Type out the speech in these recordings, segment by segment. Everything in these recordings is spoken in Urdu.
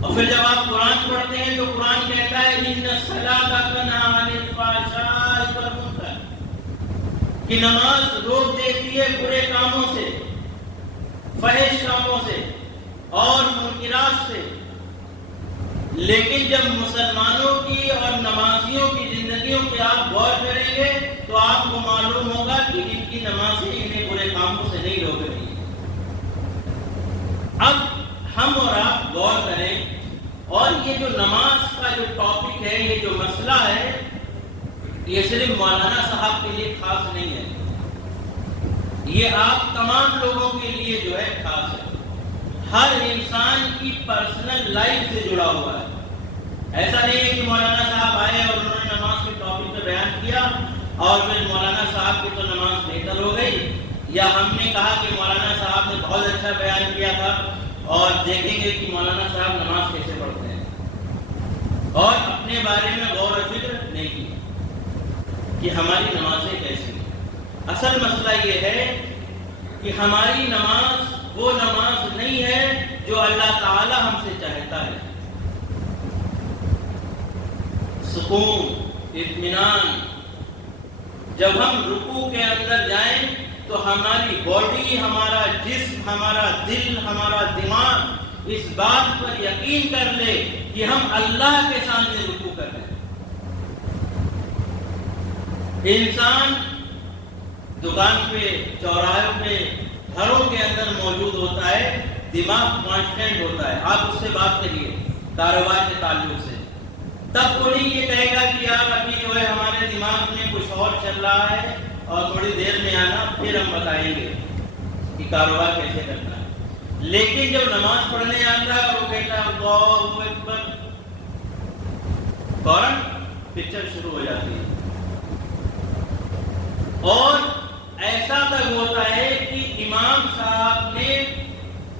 اور پھر جب آپ قرآن پڑھتے ہیں تو قرآن کہتا ہے ان الصلاۃ تنہی عن الفحشاء والمنکر، کہ نماز روک دیتی ہے برے کاموں سے، فحش کاموں سے اور منکرات سے۔ لیکن جب مسلمانوں کی اور نمازیوں کی زندگیوں پہ آپ غور کریں گے تو آپ کو معلوم ہوگا کہ ان کی نمازیں انہیں برے کاموں سے نہیں روک رہی ہیں۔ اب ہم اور آپ غور کریں، اور یہ جو نماز کا جو ٹاپک ہے، یہ جو مسئلہ ہے، یہ صرف مولانا صاحب کے لیے خاص نہیں ہے، یہ آپ تمام لوگوں کے لیے جو ہے خاص ہے۔ ہر انسان کی پرسنل لائف سے جڑا ہوا ہے۔ ایسا نہیں ہے کہ مولانا صاحب آئے اور انہوں نے نماز کے ٹاپک پہ بیان کیا اور پھر مولانا صاحب کی تو نماز بہتر ہو گئی، یا ہم نے کہا کہ مولانا صاحب نے بہت اچھا بیان کیا تھا اور دیکھیں گے کہ مولانا صاحب نماز کیسے پڑھتے ہیں، اور اپنے بارے میں غور و فکر نہیں کی کہ ہماری نمازیں کیسی ہیں۔ اصل مسئلہ یہ ہے کہ ہماری نماز وہ نماز نہیں ہے جو اللہ تعالی ہم سے چاہتا ہے۔ سکون، اطمینان، جب ہم رکوع کے اندر جائیں تو ہماری باڈی، ہمارا جسم، ہمارا دل، ہمارا دماغ اس بات پر یقین کر لے کہ ہم اللہ کے سامنے رکوع کر رہے ہیں۔ انسان دکان پہ، چوراہوں پہ، گھروں کے اندر موجود ہوتا ہے، دماغ کانسٹنٹ ہوتا ہے، آپ اس سے بات کریے کاروبار کے تعلق سے، تب کوئی یہ کہے گا کہ یار ابھی جو ہے ہمارے دماغ میں کچھ اور چل رہا ہے اور تھوڑی دیر میں آنا، پھر ہم بتائیں گے کہ کاروبار کیسے کرنا ہے۔ لیکن جب نماز پڑھنے آتا ہے اور وہ کہتا ہے اللہ اکبر، فوراً پکچر شروع ہو جاتی ہے، اور ایسا تک ہوتا ہے کہ امام صاحب نے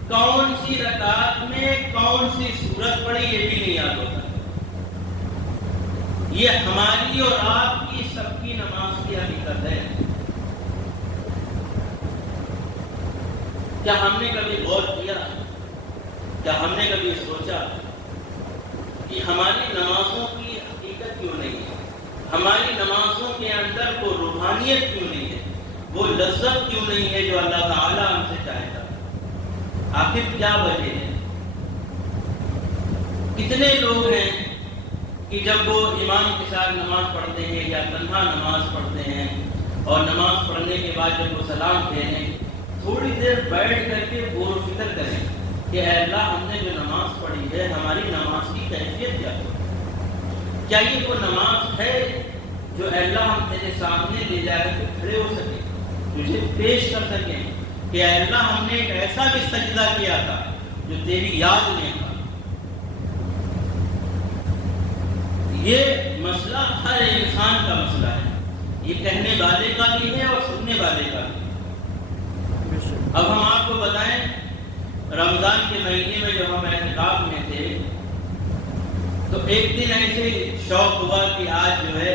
کون سی رکعت میں کون سی سورت پڑھی یہ بھی نہیں یاد ہوتا۔ یہ ہماری اور آپ کی سب کی نماز کی حقیقت ہے۔ کیا ہم نے کبھی غور کیا، کیا ہم نے کبھی سوچا کہ ہماری نمازوں کی حقیقت کیوں نہیں ہے؟ ہماری نمازوں کے اندر وہ روحانیت کیوں نہیں ہے، وہ لذت کیوں نہیں ہے جو اللہ تعالی ہم سے چاہتا ہے؟ آخر کیا وجہ ہے؟ کتنے لوگ ہیں کہ جب وہ امام کے ساتھ نماز پڑھتے ہیں یا تنہا نماز پڑھتے ہیں، اور نماز پڑھنے کے بعد جب وہ سلام پھیریں، تھوڑی دیر بیٹھ کر کے غور و فکر کریں کہ اے اللہ ہم نے جو نماز پڑھی ہے، ہماری نماز کی کیفیت کیا ہے؟ کیا یہ وہ نماز ہے جو اے اللہ ہم تیرے سامنے لے جا کر کے کھڑے ہو سکیں، تجھے پیش کر سکیں کہ اے اللہ ہم نے ایک ایسا بھی سجدہ کیا تھا جو تیری یاد میں تھا؟ یہ مسئلہ ہر انسان کا مسئلہ ہے، یہ کہنے والے کا بھی ہے اور سننے والے کا بھی۔ اب ہم آپ کو بتائیں، رمضان کے مہینے میں جب ہم اعتکاف میں تھے تو ایک دن ایسے شوق ہوا کہ آج جو ہے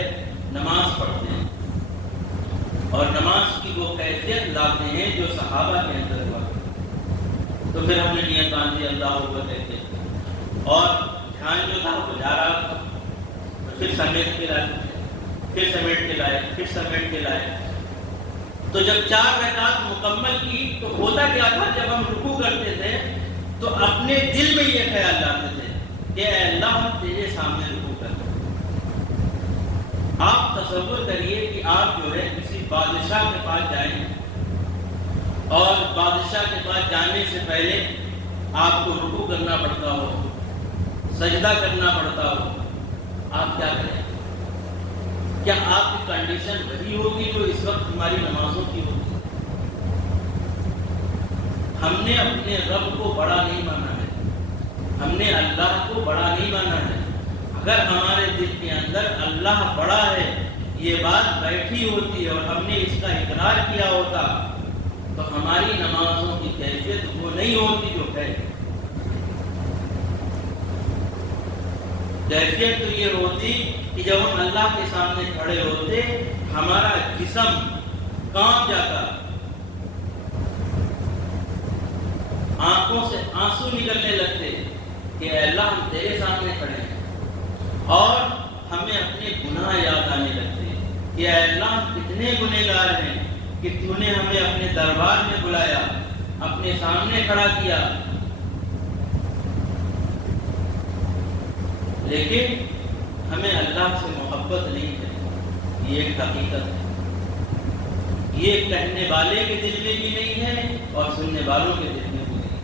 نماز پڑھتے ہیں، اور نماز کی وہ کیفیت لاتے ہیں جو صحابہ کے اندر ہوا۔ تو پھر ہم نے نیت باندھی اللہ اکبر کہتے، اور دھیان جو تھا وہ جا رہا تھا، پھر سمیٹ کے لائے، پھر سمیٹ کے لائے، پھر سمیٹ کے لائے۔ تو جب 4 رکعت مکمل کی تو ہوتا کیا تھا، جب ہم رکوع کرتے تھے تو اپنے دل میں یہ خیال لاتے تھے کہ اے اللہ ہم تیرے سامنے رکوع کرتے ہیں۔ آپ تصور کریے کہ آپ جو ہے کسی بادشاہ کے پاس جائیں، اور بادشاہ کے پاس جانے سے پہلے آپ کو رکوع کرنا پڑتا ہو، سجدہ کرنا پڑتا ہو، آپ کیا کریں؟ کیا آپ کی کنڈیشن وہی ہوگی جو اس وقت ہماری نمازوں کی ہوگی؟ ہم نے اپنے رب کو بڑا نہیں مانا ہے، ہم نے اللہ کو بڑا نہیں مانا ہے۔ اگر ہمارے دل کے اندر اللہ بڑا ہے یہ بات بیٹھی ہوتی اور ہم نے اس کا اقرار کیا ہوتا تو ہماری نمازوں کی کیفیت وہ نہیں ہوتی جو ہے۔ کیفیت تو یہ ہوتی کہ جب ہم اللہ کے سامنے کھڑے ہوتے ہمارا جسم کانپ جاتا، آنکھوں سے آنسو نکلنے لگتے کہ اے اللہ ہم تیرے سامنے کھڑے ہیں، اور ہمیں اپنے گناہ یاد آنے لگتے کہ اے اللہ ہم کتنے گنہگار ہیں کہ تو نے ہمیں اپنے دربار میں بلایا، اپنے سامنے کھڑا کیا، لیکن ہمیں اللہ سے محبت نہیں ہے۔ یہ ایک حقیقت ہے، یہ کہنے والے کے دل میں بھی نہیں ہے اور سننے والوں کے دل میں بھی نہیں۔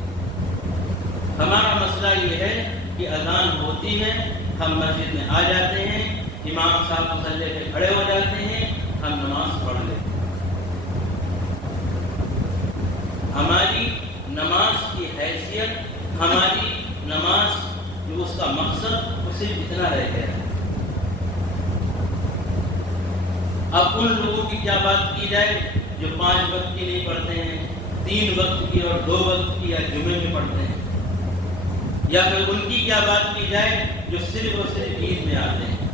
ہمارا مسئلہ یہ ہے کہ اذان ہوتی ہے، ہم مسجد میں آ جاتے ہیں، امام صاحب مصلی پہ کھڑے ہو جاتے ہیں، ہم نماز پڑھ لیتے ہیں۔ ہماری نماز کی حیثیت، ہماری نماز جو اس کا مقصد، اسے اتنا رہ گیا ہے۔ اب ان لوگوں کی کیا بات کی جائے جو 5 وقت کی نہیں پڑھتے ہیں، 3 وقت کی اور 2 وقت کی یا جمعے میں پڑھتے ہیں، یا پھر ان کی کیا بات کی جائے جو صرف اور صرف عید میں آتے ہیں۔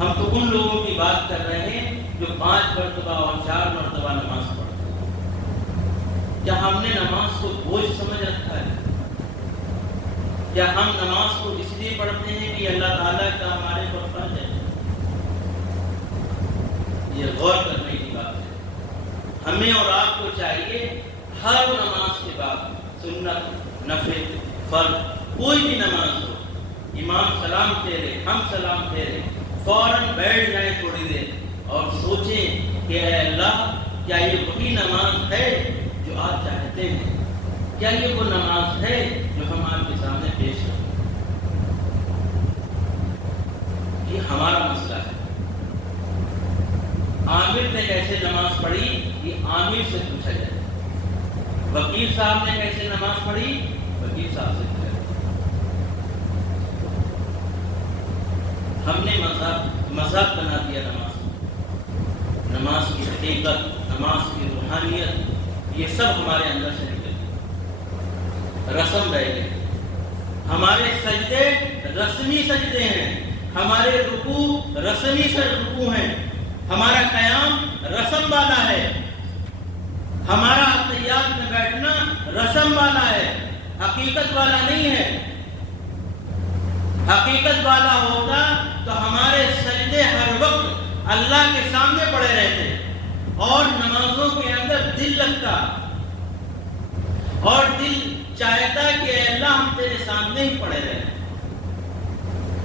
ہم تو ان لوگوں کی بات کر رہے ہیں جو 5 مرتبہ اور 4 مرتبہ نماز پڑھتے ہیں۔ کیا ہم نے نماز کو بوجھ سمجھ رکھا ہے؟ کیا ہم نماز کو اس لیے پڑھتے ہیں کہ اللہ تعالیٰ کا ہمارے پر فرض ہے؟ یہ غور کرنے کی بات ہے۔ ہمیں اور آپ کو چاہیے ہر نماز کے بعد، سنت، نفل، فرض، کوئی بھی نماز ہو، امام سلام پھیرے، ہم سلام پھیرے، فوراً بیٹھ جائیں تھوڑی دیر اور سوچیں کہ اے اللہ کیا یہ وہی نماز ہے جو آپ چاہتے ہیں؟ کیا یہ وہ نماز ہے جو ہم آپ کے سامنے پیش کریں؟ یہ ہمارا مسئلہ ہے۔ عامر نے کیسے نماز پڑھی یہ عامر سے پوچھا جائے، وکیل صاحب نے کیسے نماز پڑھی وکیل صاحب سے پوچھا جائے۔ ہم نے مذہب بنا دیا نماز کو، نماز کی حقیقت، نماز کی روحانیت، یہ سب ہمارے اندر سے نکل گئی، رسم رہ گئی۔ ہمارے سجدے رسمی سجدے ہیں، ہمارے رکوع رسمی رکوع ہیں، ہمارا قیام رسم والا ہے، ہمارا تحیات میں بیٹھنا رسم والا ہے، حقیقت والا نہیں ہے۔ حقیقت والا ہوتا تو ہمارے سجدے ہر وقت اللہ کے سامنے پڑے رہتے اور نمازوں کے اندر دل لگتا اور دل چاہتا کہ اے اللہ ہم تیرے سامنے ہی پڑے رہے۔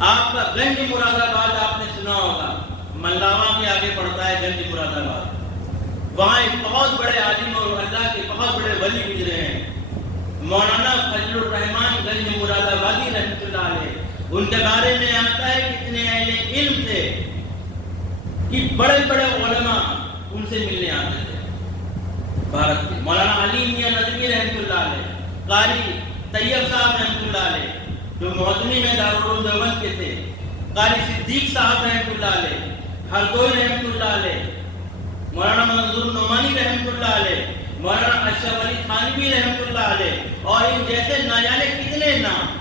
آپ کا گنج مراد آباد آپ نے سنا ہوگا، ملاوا کے آگے پڑتا ہے گنج مراد آباد، وہاں ایک بہت بڑے عالم اور اللہ کے بہت بڑے ولی گزرے ہیں، مولانا فضل الرحمان گنج مراد آبادی رحمۃ اللہ علیہ۔ ان کے بارے میں آتا ہے کہ اتنے اہل علم تھے کہ بڑے بڑے علماء ان سے ملنے آتے تھے بھارت کے۔ مولانا علی میاں ندوی رحمۃ اللہ علیہ، قاری طیب صاحب رحمۃ اللہ علیہ جو معظمی میں دارالعلوم دیوبند کے تھے، قاری صدیق صاحب رحمۃ اللہ علیہ، ہردوئی رحمۃ اللہ علیہ، مولانا منظور نعمانی رحمۃ اللہ علیہ، مولانا اشرف علی تھانوی رحمۃ اللہ علیہ، اور ان جیسے نہ جانے کتنے نام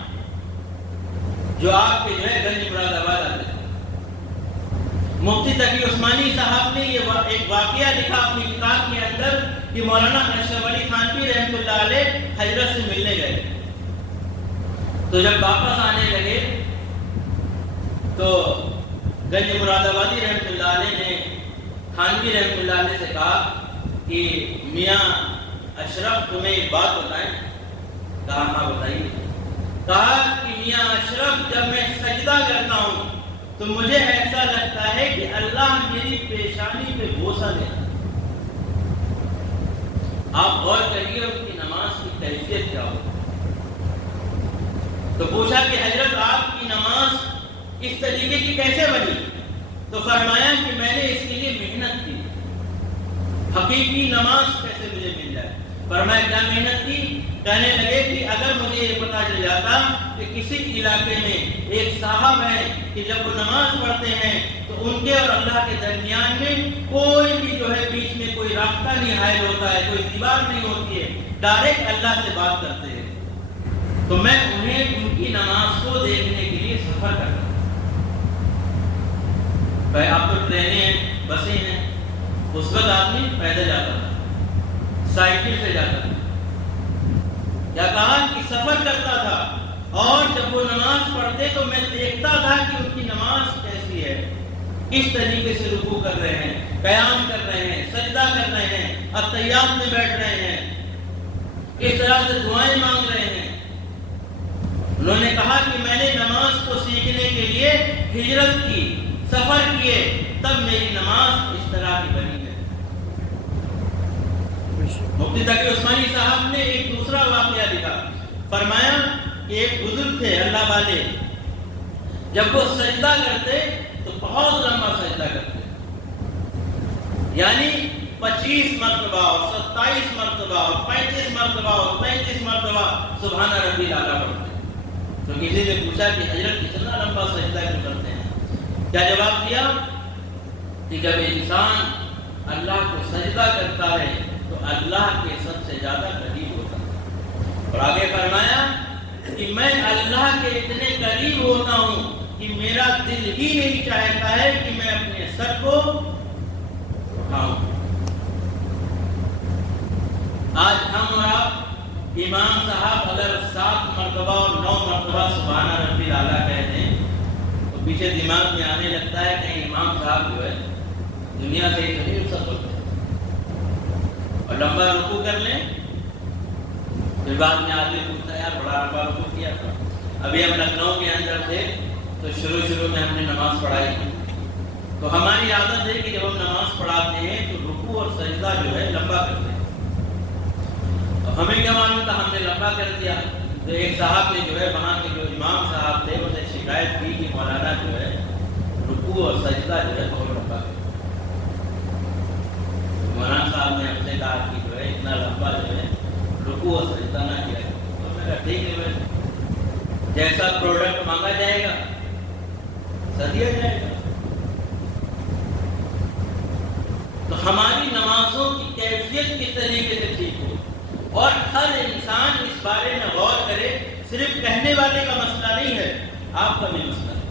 جو آپ کے جو ہے گنج مراد آباد آتے تھے۔ مفتی تقی عثمانی صاحب نے یہ ایک واقعہ لکھا اپنی کتاب کے اندر کہ مولانا اشرف علی تھانوی رحمۃ اللہ علیہ حضرت سے ملنے گئے، تو جب واپس آنے لگے تو گنج مراد آبادی رحمۃ اللہ علیہ نے تھانوی رحمۃ اللہ علیہ سے کہا کہ میاں اشرف تمہیں ایک بات بتائیں؟ کہا ہاں بتائیے۔ کہا کہ میاں اشرف جب میں سجدہ کرتا ہوں تو مجھے ایسا لگتا ہے کہ اللہ میری پیشانی پہ بوسہ دیتا ہے۔ آپ غور کریے ان کی نماز کی کیفیت کیا ہو۔ تو پوچھا کہ حضرت آپ کی نماز اس طریقے کی کیسے بنی؟ تو فرمایا کہ میں نے اس کے لیے محنت کی، حقیقی نماز کیسے مجھے مل جائے۔ فرمایا کیا محنت کی؟ کہنے لگے کہ اگر مجھے یہ پتا چل جاتا کہ کسی علاقے میں ایک صاحب ہے کہ جب وہ نماز پڑھتے ہیں تو ان کے اور اللہ کے درمیان میں کوئی بھی جو ہے بیچ میں کوئی رابطہ نہیں حائل ہوتا ہے، کوئی دیوار نہیں ہوتی ہے، ڈائریکٹ اللہ سے بات کرتے ہیں، تو میں انہیں ان کی نماز کو دیکھنے کے لیے سفر کرتا ہوں۔ بھائی آپ تو ٹرینیں ہیں، بسیں ہیں، اس وقت آدمی پیدل جاتا تھا، سائیکل سے جاتا تھا، کیا کہا کہ سفر کرتا تھا اور جب وہ نماز پڑھتے تو میں دیکھتا تھا کہ ان کی نماز کیسی ہے، کس طریقے سے رکوع کر رہے ہیں، قیام کر رہے ہیں، سجدہ کر رہے ہیں، اتحیات میں بیٹھ رہے ہیں، کس طرح سے دعائیں مانگ رہے ہیں۔ انہوں نے کہا کہ میں نے نماز کو سیکھنے کے لیے ہجرت کی، سفر کیے، تب میری نماز اس طرح کی بنی ہے۔ مفتی تقی عثمانی صاحب نے ایک دوسرا واقعہ لکھا، فرمایا کہ ایک بزرگ تھے اللہ والے، جب وہ سجدہ کرتے تو بہت لمبا سجدہ کرتے، یعنی 25 مرتبہ اور 27 مرتبہ اور 35 مرتبہ اور 33 مرتبہ سبحان ربی الاعلیٰ پڑھتے۔ تو کسی نے پوچھا کہ حضرت اتنا لمبا سجدہ کیوں کرتے ہیں؟ کیا جواب دیا کہ جب انسان اللہ کو سجدہ کرتا ہے تو اللہ کے سب سے زیادہ قریب ہوتا ہے، اور آگے فرمایا کہ میں اللہ کے اتنے قریب ہوتا ہوں کہ میرا دل ہی نہیں چاہتا ہے کہ میں اپنے سر کو اٹھاؤں۔ آج ہم اور آپ امام صاحب اگر 7 مرتبہ اور 9 مرتبہ سبحان ربی الاعلیٰ کہتے ہیں تو پیچھے دماغ میں آنے لگتا ہے کہ امام صاحب جو ہے دنیا سے کہیں سفر کرتے اور لمبا رکوع کر لیں، پھر بعد میں آدمی پوچھتا ہے یار بڑا لمبا رکوع کیا تھا۔ ابھی ہم لکھنؤ کے اندر تھے تو شروع میں ہم نے نماز پڑھائی تھی، تو ہماری عادت ہے کہ جب ہم نماز پڑھاتے ہیں تو رکوع اور سجدہ جو ہے لمبا کرتے ہیں۔ ہمیں کیا معلوم تھا، ہم نے لمبا کر دیا۔ تو ایک صاحب نے جو ہے وہاں کے جو امام صاحب تھے انہوں نے شکایت کی کہ مولانا جو ہے رکوع اور سجدہ جو ہے بہت لمبا کرتے۔ مولانا صاحب نے ہم سے کہا کہ جو ہے اتنا لمبا جو ہے رکوع اور سجدہ نہ کیا ہے۔ تو میں کہا ٹھیک ہے، جیسا پروڈکٹ مانگا جائے گا سر دیا جائے گا۔ تو ہماری نمازوں کی کیفیت کس طریقے سے ٹھیک ہو، اور ہر انسان اس بارے میں غور کرے، صرف کہنے والے کا مسئلہ نہیں ہے، آپ کا بھی مسئلہ ہے۔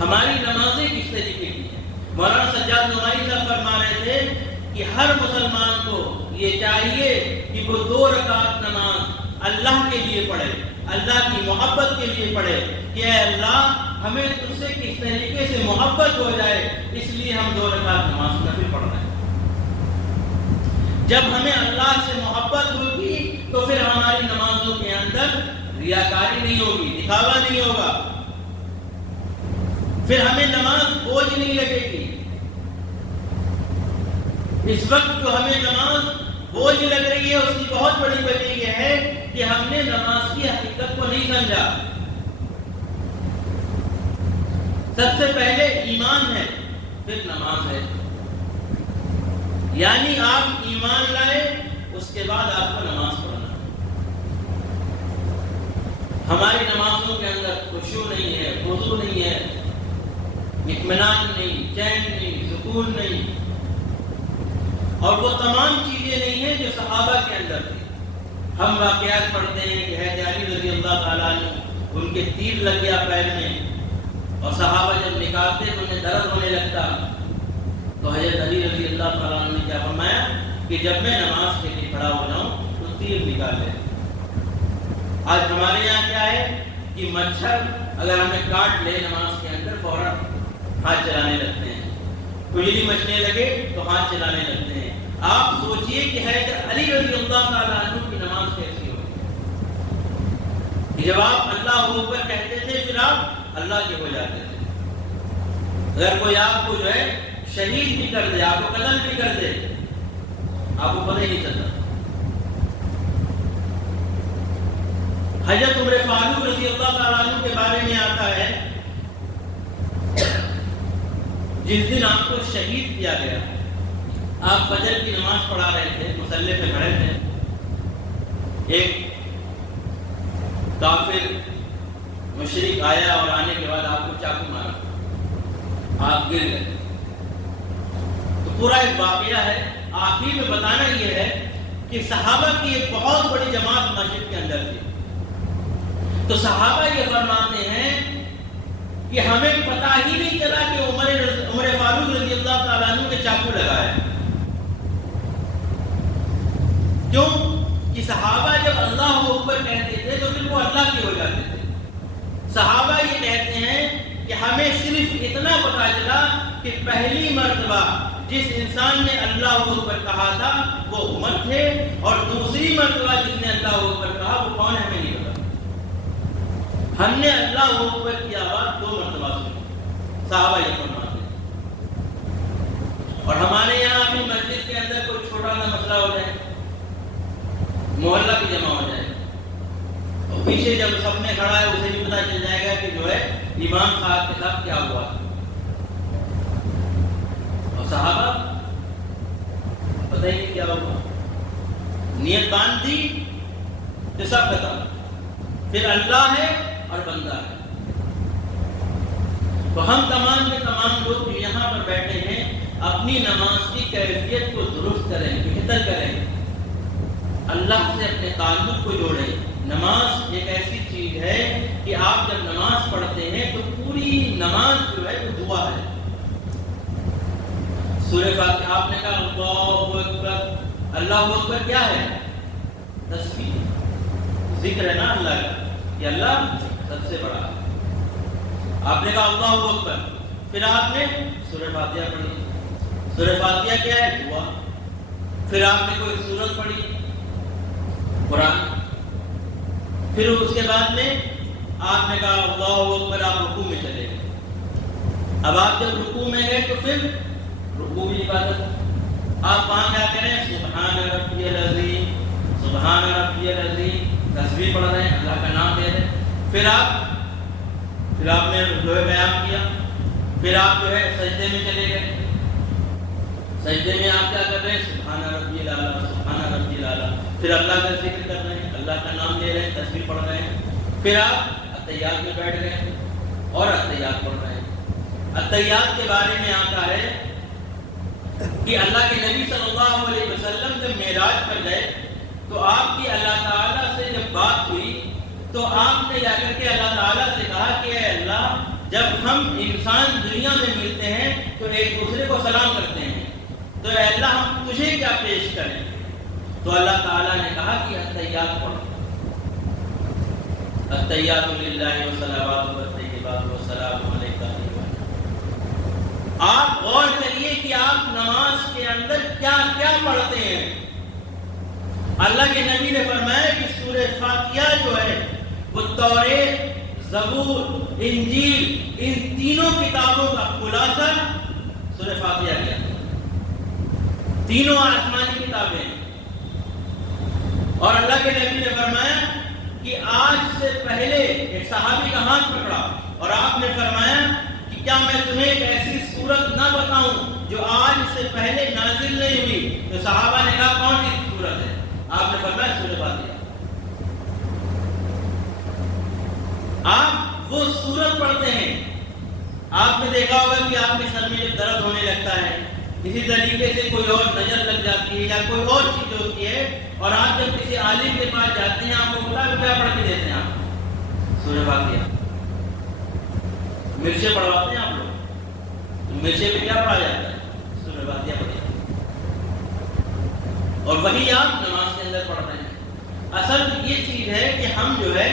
ہماری نمازیں کس طریقے کی ہیں؟ مولانا سجاد نعمانی صاحب فرما رہے تھے کہ ہر مسلمان کو یہ چاہیے کہ وہ 2 رکعت نماز اللہ کے لیے پڑھے، اللہ کی محبت کے لیے پڑھے کہ اے اللہ ہمیں تجھ سے کس طریقے سے محبت ہو جائے، اس لیے ہم 2 رکعت نماز نفل پڑھ رہے ہیں۔ جب ہمیں اللہ سے محبت ہوگی تو پھر ہماری نمازوں کے اندر ریاکاری نہیں ہوگی، دکھاوا نہیں ہوگا، پھر ہمیں نماز بوجھ نہیں لگے گی۔ اس وقت جو ہمیں نماز بوجھ لگ رہی ہے اس کی بہت بڑی وجہ یہ ہے کہ ہم نے نماز کی حقیقت کو نہیں سمجھا۔ سب سے پہلے ایمان ہے، پھر نماز ہے، یعنی آپ ایمان لائے اس کے بعد آپ کو نماز پڑھنا۔ ہماری نمازوں کے اندر خشوع نہیں ہے، خضوع نہیں ہے، اطمینان نہیں، چین نہیں، سکون نہیں، اور وہ تمام چیزیں نہیں ہیں جو صحابہ کے اندر تھی۔ ہم واقعات پڑھتے ہیں کہ حضرت علی رضی اللہ تعالیٰ عنہ ان کے تیر لگ گیا پیر میں، اور صحابہ جب نکالتے تو انہیں درد ہونے لگتا، تو حضرت علی رضی اللہ تعالیٰ عنہ نے کیا فرمایا کہ جب میں نماز کے لیے کھڑا ہو جاؤں تو تیر نکال لے۔ آج ہمارے یہاں کیا ہے کہ مچھر اگر ہمیں کاٹ لے نماز کے اندر فوراً ہاتھ چلانے لگتے ہیں، کھجلی مچنے لگے تو ہاتھ چلانے لگتے ہیں۔ آپ سوچئے کہ حضرت علی رضی اللہ تعالیٰ عنہ کی نماز کیسی ہوگی کہ جب آپ اللہ اکبر کہتے تھے پھر آپ اللہ کے ہو جاتے تھے۔ اگر کوئی آپ کو جو ہے شہید بھی کر دے، آپ کو قتل بھی کر دے، آپ کو پتہ ہی نہیں چلتا۔ حضرت عمر فاروق رضی اللہ تعالیٰ عنہ کے بارے میں آتا ہے جس دن آپ کو شہید کیا گیا، آپ فجر کی نماز پڑھا رہے تھے، مصلی پہ کھڑے تھے، ایک کافر مشرک آیا اور آنے کے بعد آپ کو چاقو مارا، آپ گر گئے۔ تو پورا ایک واقعہ ہے، آخر میں بتانا یہ ہے کہ صحابہ کی ایک بہت بڑی جماعت مسجد کے اندر تھی۔ تو صحابہ یہ فرماتے ہیں کہ ہمیں پتہ ہی نہیں چلا کہ عمر فاروق رضی اللہ تعالیٰ عنہ کے چاقو لگا ہے۔ کیوں کہ صحابہ جب اللہ اکبر کہتے تھے تو پھر وہ اللہ کے ہو جاتے تھے. صحابہ یہ کہتے ہیں کہ ہمیں صرف اتنا پتا چلا کہ پہلی مرتبہ جس انسان نے اللہ اکبر کہا تھا وہ عمر تھے، اور دوسری مرتبہ جس نے اللہ اکبر کہا وہ کون ہے ہمیں نہیں پتا. ہم نے اللہ اکبر کی آواز 2 مرتبہ سنی. صحابہ یہ فرماتے ہیں. اور ہمارے یہاں ابھی مسجد کے اندر کوئی چھوٹا سا مسئلہ ہو جائے، محلہ بھی جمع ہو جائے، اور پیچھے جب سب میں کھڑا ہے اسے بھی پتا چل جائے گا کہ جو ہے امام صاحب کے ساتھ کیا ہوا. اور صحابہ پتہ ہی نہیں کیا ہوا، نیت باندھ دی تو سب ختم. پھر اللہ ہے اور بندہ ہے. تو ہم تمام کے تمام لوگ جو یہاں پر بیٹھے ہیں اپنی نماز کی کیفیت کو درست کریں، بہتر کریں، اللہ سے اپنے تعلق کو جوڑیں. نماز ایک ایسی چیز ہے کہ آپ جب نماز پڑھتے ہیں تو پوری نماز جو ہے وہ دعا ہے. سورہ فاتحہ آپ نے کہا اللہ اکبر. اللہ اکبر کیا ہے؟ تسبیح، ذکر ہے نا اللہ کا کہ اللہ سب سے بڑا ہے. آپ نے کہا اللہ اکبر، پھر آپ نے سورہ فاتحہ پڑھی. سورہ فاتحہ کیا ہے؟ دعا. پھر آپ نے کوئی سورت پڑھی قرآن. پھر اس کے بعد میں آپ نے کہا اللہ اکبر، آپ رکوع میں چلے گئے. اب آپ جب رکوع میں گئے تو پھر رکوع بھی عبادت. آپ وہاں کیا کریں؟ سبحان ربی العظیم، سبحان ربی العظیم، تسبیح پڑھ رہے ہیں، اللہ کا نام لے رہے ہیں. پھر آپ نے جو ہے قیام کیا. پھر آپ جو ہے سجدے میں چلے گئے. سجدے میں آپ کیا کر رہے ہیں؟ سبحان ربی الاعلیٰ، سبحان ربی الاعلیٰ. پھر اللہ کا ذکر کر رہے ہیں، اللہ کا نام لے رہے ہیں، تسبیح پڑھ رہے ہیں. پھر آپ اتحیات میں بیٹھ گئے اور اتحیات پڑھ رہے ہیں. اتحیات کے بارے میں آتا ہے کہ اللہ کے نبی صلی اللہ علیہ وسلم جب معراج پر گئے تو آپ کی اللہ تعالیٰ سے جب بات ہوئی تو آپ نے جا کر کے اللہ تعالیٰ سے کہا کہ اے اللہ، جب ہم انسان دنیا میں ملتے ہیں تو ایک دوسرے کو سلام کرتے ہیں، تو اے اللہ ہم تجھے کیا پیش کریں؟ تو اللہ تعالیٰ نے کہا کہ التحیات پڑھو. التحیات للہ والصلوات والطیبات والسلام علیک. آپ غور کریے کہ آپ نماز کے اندر کیا کیا پڑھتے ہیں. اللہ کے نبی نے فرمایا کہ سورہ فاتحہ جو ہے وہ توریت، زبور، انجیل، ان تینوں کتابوں کا خلاصہ سورہ فاتحہ کیا. تینوں آسمانی کتابیں. اور اللہ کے نبی نے فرمایا کہ آج سے پہلے ایک صحابی کا ہاتھ پکڑا اور آپ نے فرمایا کہ کیا میں تمہیں ایک ایسی سورت نہ بتاؤں جو آج سے پہلے نازل نہیں ہوئی؟ تو صحابہ نے کہا کون سی سورت ہے؟ آپ نے فرمایا سورہ فاتحہ. آپ وہ سورت پڑھتے ہیں. آپ نے دیکھا ہوگا کہ آپ کے سر میں جب درد ہونے لگتا ہے، اسی طریقے سے کوئی اور نظر لگ جاتی ہے یا کوئی اور چیز ہوتی ہے، اور آپ جب کسی عالم کے پاس جاتے ہیں آپ کو پتا ہے کیا پڑھ کے دیتے ہیں؟ آپ سورہ فاتحہ. مرچیں پڑھواتے ہیں آپ لوگ، تو مرچے پہ کیا پڑھا جاتا ہے؟ سورہ فاتحہ پڑھی جاتی ہے. اور وہی آپ نماز کے اندر پڑھ رہے ہیں. اصل یہ چیز ہے کہ ہم جو ہے